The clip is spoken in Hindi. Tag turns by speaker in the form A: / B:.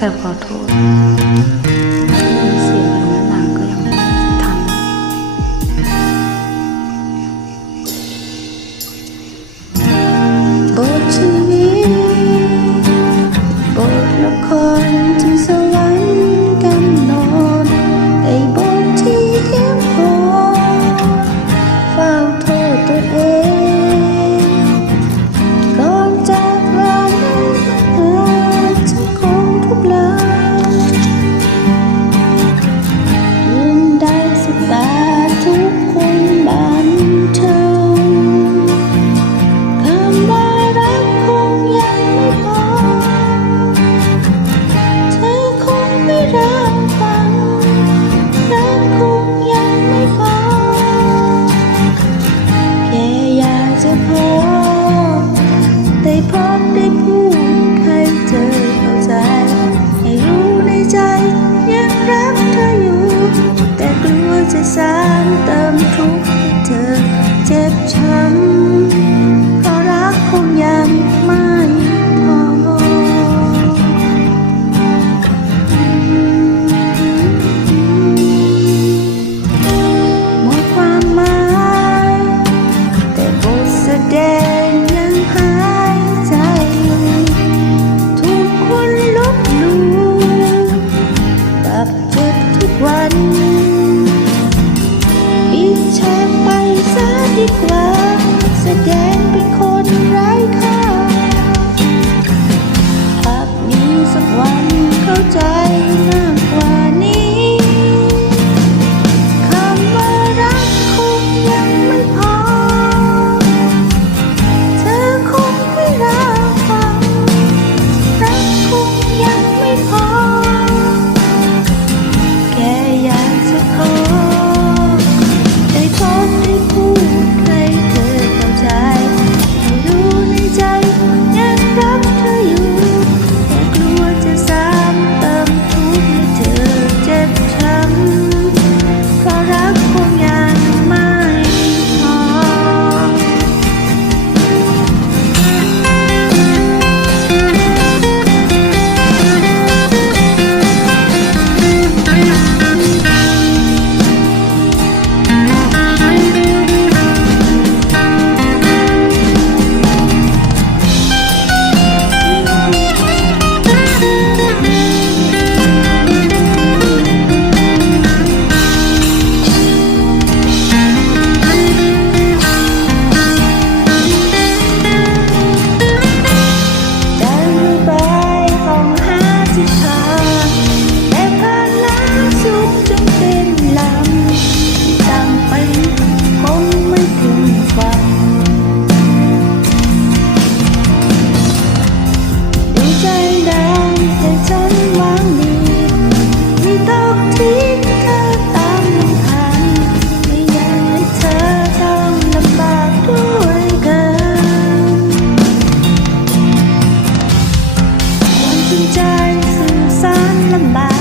A: กับ
B: remember